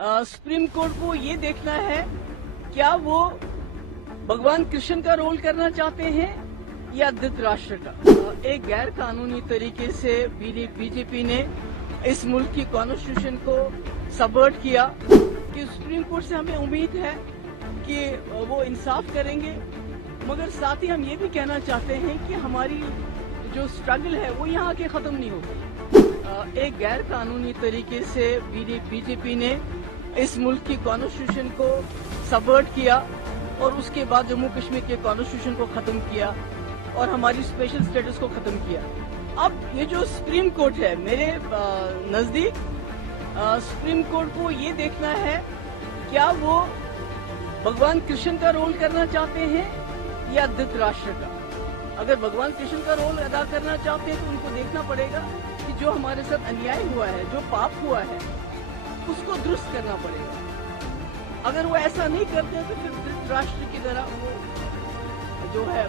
Supreme court को ये देखना है क्या वो भगवान कृष्ण का रोल करना चाहते हैं या धृतराष्ट्र का। एक गैर कानूनी तरीके से बीजेपी ने इस मुल्क की कॉन्स्टिट्यूशन को सबवर्ट किया कि सुप्रीम कोर्ट से हमें उम्मीद है कि वो इंसाफ करेंगे, मगर साथ ही हम ये भी कहना चाहते हैं कि हमारी जो स्ट्रगल है वो यहाँ के खत्म नहीं होगी। एक गैर कानूनी तरीके से बीजेपी ने इस मुल्क की कॉन्स्टिट्यूशन को सबवर्ट किया और उसके बाद जम्मू कश्मीर के कॉन्स्टिट्यूशन को खत्म किया और हमारी स्पेशल स्टेटस को खत्म किया। अब ये जो सुप्रीम कोर्ट है, मेरे नजदीक सुप्रीम कोर्ट को ये देखना है क्या वो भगवान कृष्ण का रोल करना चाहते हैं या धृतराष्ट्र का। अगर भगवान कृष्ण का रोल अदा करना चाहते हैं तो उनको देखना पड़ेगा कि जो हमारे साथ अन्याय हुआ है, जो पाप हुआ है, उसको दुरुस्त करना पड़ेगा। अगर वो ऐसा नहीं करते तो फिर धृतराष्ट्र की तरह वो जो है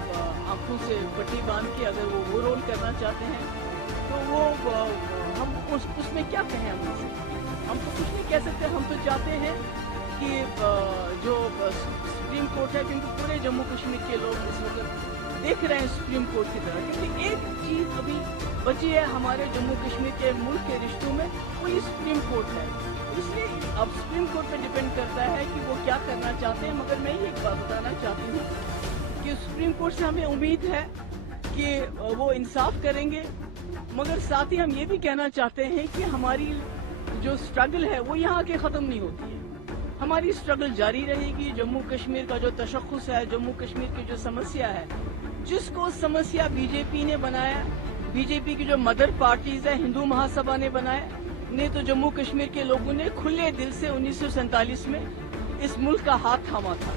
आंखों से पट्टी बांध के अगर वो रोल करना चाहते हैं तो वो हम उसमें क्या कहें। हम तो कुछ नहीं कह सकते। हम तो चाहते हैं कि जो सुप्रीम कोर्ट है, क्योंकि पूरे जम्मू कश्मीर के लोग इस वक्त देख रहे हैं सुप्रीम कोर्ट की तरह, क्योंकि एक चीज अभी बची है हमारे जम्मू कश्मीर के मुल्क के रिश्तों में, वो ये सुप्रीम कोर्ट है। इसलिए अब सुप्रीम कोर्ट पे डिपेंड करता है कि वो क्या करना चाहते हैं। मगर मैं ये एक बात बताना चाहती हूँ कि सुप्रीम कोर्ट से हमें उम्मीद है कि वो इंसाफ करेंगे, मगर साथ ही हम ये भी कहना चाहते हैं कि हमारी जो स्ट्रगल है वो यहाँ के खत्म नहीं होती है। हमारी स्ट्रगल जारी रहेगी। जम्मू कश्मीर का जो तशख्खुस है, जम्मू कश्मीर की जो समस्या है, जिसको समस्या बीजेपी ने बनाया, बीजेपी की जो मदर पार्टीज है, हिंदू महासभा ने बनाया, ने तो जम्मू कश्मीर के लोगों ने खुले दिल से 1947 में इस मुल्क का हाथ थामा था,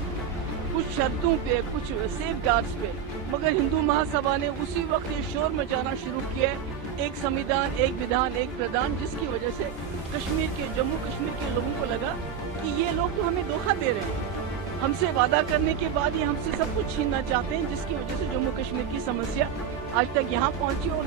कुछ शर्तों पे, कुछ सेफगार्ड्स पे। मगर हिंदू महासभा ने उसी वक्त ये शोर मचाना शुरू किया, एक संविधान, एक विधान, एक प्रधान, जिसकी वजह से कश्मीर के, जम्मू कश्मीर के लोगों को लगा कि ये लोग तो हमें धोखा दे रहे हैं, हमसे वादा करने के बाद ये हमसे सब कुछ छीनना चाहते हैं, जिसकी वजह से जम्मू कश्मीर की समस्या आज तक यहाँ पहुंची। और